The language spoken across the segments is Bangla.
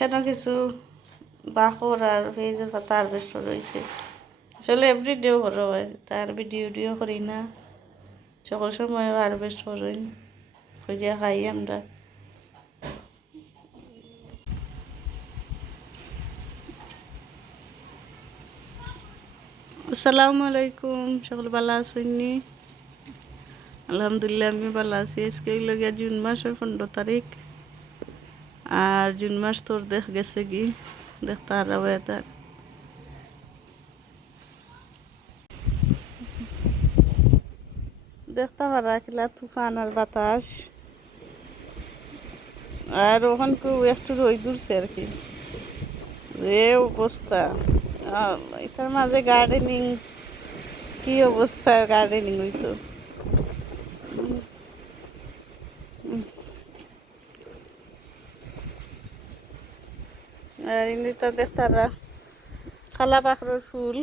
কেন কিছু বাখর আর পেঁয়াজের পাতা হারভেস্ট রয়েছে। আসলে এভরিডেও বড় হয়, তার ভিডিও করি না, সকল সময় হারভেস্ট করি, করিয়া খাই আমরা। আসসালামু আলাইকুম, সকল ভালো আছেননি? আলহামদুলিল্লাহ আমি ভালো আছি। আজকে লগিয়া জুন মাসের 15 তারিখ, আর জুন মাস তোর দেখ গেছে কি দেখতে আর ওয়েদার দেখতে পারা কিলা তুফান আর বাতাস, আর ওখান একটু রই দূরছে আর কি, যে অবস্থা। এটার মাঝে গার্ডেনিং, কি অবস্থা গার্ডেনিং হইতো। আর এমনিতে দেখতারা খালা পাখড়ের ফুল,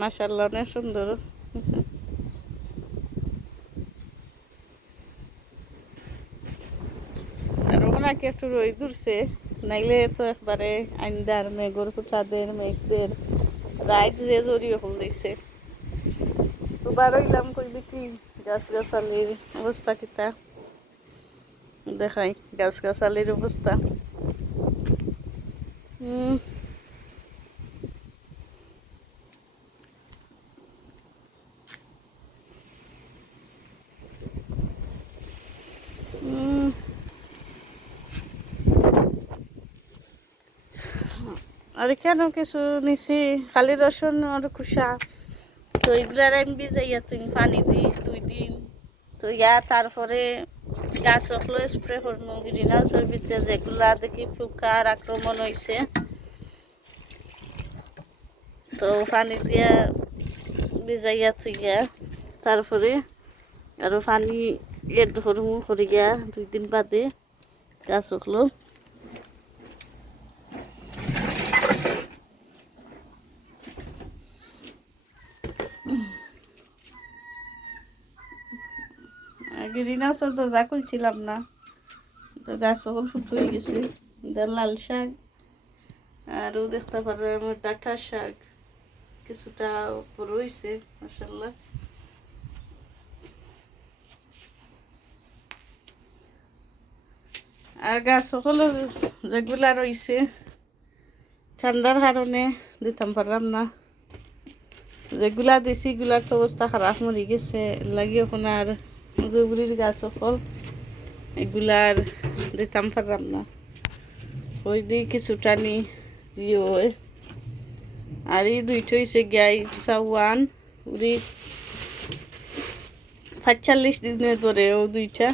মাশাআল্লাহ অনেক সুন্দর হয়েছে। আর ওখানে কি একটু রই দূরছে, নাইলে তো একবারে আইনদার মেঘর কুটাদের মেঘদের রাইত যে জড়িয়ে ফুল দিছে। তো বারইলাম কইবে কি গাছ গাছালির অবস্থা কিতা দেখাই, গাছ গাছালির অবস্থা। আর কেন কিছু নিছি, খালি রসুন আর খুসা, তো এগুলার আমি ভিজাইয়া তুমি পানি দিই 2 দিন, তো তারপরে গাছ হলো স্প্রে করবো। গ্রিন হাউসের ভিতরে যেগুলা দেখি পোকার আক্রমণ হয়েছে, তো পানি দিয়া ভিজাইয়া থুইয়া তারপরে আরো পানি এড করবো, করিয়া 2 দিন বাদে গাছ হলো। গ্রিন হাউসের দরজা খুলছিলাম না, তো গাছ সকল ফুট হয়ে গেছে। লাল শাক, আরও দেখতে পারো আমার ডাঁটা শাক কিছুটা উপর রয়েছে মাশাআল্লাহ। আর গাছ সকল যেগুলা রয়েছে ঠান্ডার কারণে দিতাম পারলাম না, যেগুলা দিছি এগুলার তো অবস্থা খারাপ, মরে গেছে। লাগি এখন আর গুড়ির গাছ সকল এগুলার দিতাম পারলাম না, ওই দিয়ে কিছুটা নি হয়। আর এই দুইটা হয়েছে গাই সাওয়ান উড়ি 45 দিনের ধরে, ও দুইটা,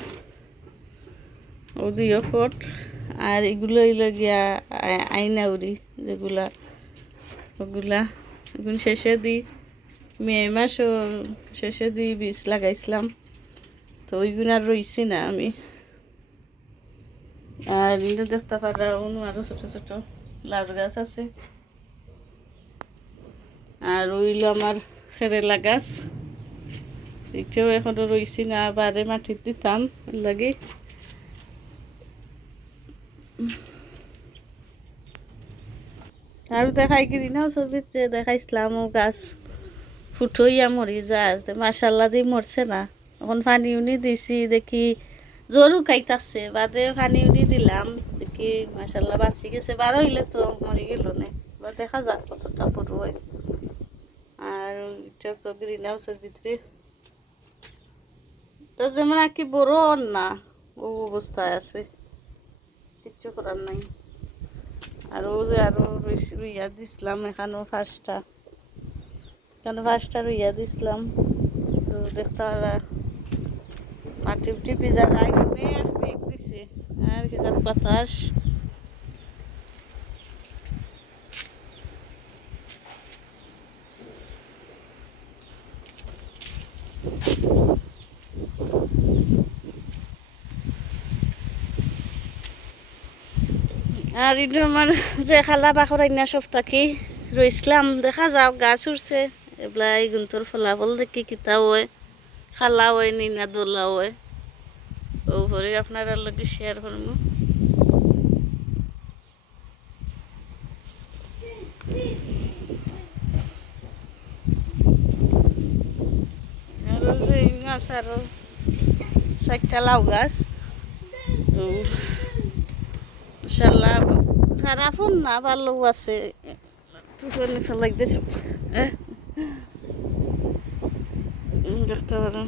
ও 2 ফুট। আর এগুলো হইল গিয়া আইনা উড়ি, যেগুলা ওগুলা এখন শেষে দিই, মে মাসও শেষে দিই বীজ লাগাইছিলাম, তো ওইগুলো আর রইছি না আমি। আর কিন্তু দেখতে পারা অন্য আরো ছোট ছোট লাউ গাছ আছে। আর রইল আমার খেরেলা গাছ, এটাও এখনো রইছি না, বারে মাটির দিতাম লাগে। আর দেখাই কিনি না ছবিতে দেখাইছিলাম, ও গাছ ফুটইয়া মরি যায়, মাশাআল্লাহ দিয়ে মরছে না। এখন পানি উনি দিছি দেখি জোরও খাইতাছে, বাদে পানি উনি দিলাম দেখি মাশাআল্লাহ বাঁচি গেছে। 12 হইলে তো মরি গেল না, বা দেখা যাক কতটা বড় হয়। আর এটা তো গ্রিন হাউসের ভিতরে তো যেমন আর কি বড় না, ও অবস্থায় আছে, কিচ্ছু করার নাই। আর ও যে আরো রুইয়া দিছিলাম, এখানেও 5টা, এখানে 5টা রুইয়া দিছিলাম। তো দেখতে পারা মাটি উঠি ভিজার আগে মেঘ দিছে, আর কি যাক বাতাস। আর এটা আমার যে খালা বাখর আইনা সপ্তাহে রইছিলাম, দেখা যাও গাছ উঠছে, এগুলা এই গুন্তর ফলাফল দেখি কিতা হয়, খালা হয় নি না দোলা হয়, ও ভরে আপনারা লোকে শেয়ার করবো। আরো যে গাছ আরো 4টা লাউ গাছ তো ইনশাল্লাহ খারাপও না ভালো আছে তুফানি ফেলাই দিস দেখতে পারো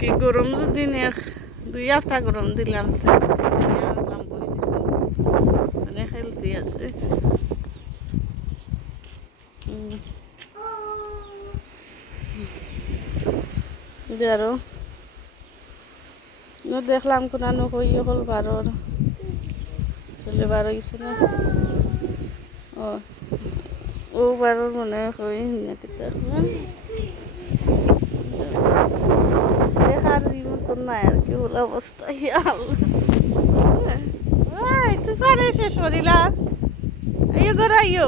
কি গরম দিন 2 হপ্তাহ গরম দিলাম অনেক হেলদি আছে আরো দেখলাম কোনানো কই হল বারোর চলে 12 গেছে না ও বারোর মনে হয় নাকি দেখার মতন নাই আর কি হল অবস্থা তুই পারে সে শরীর আর আইও গড়াইও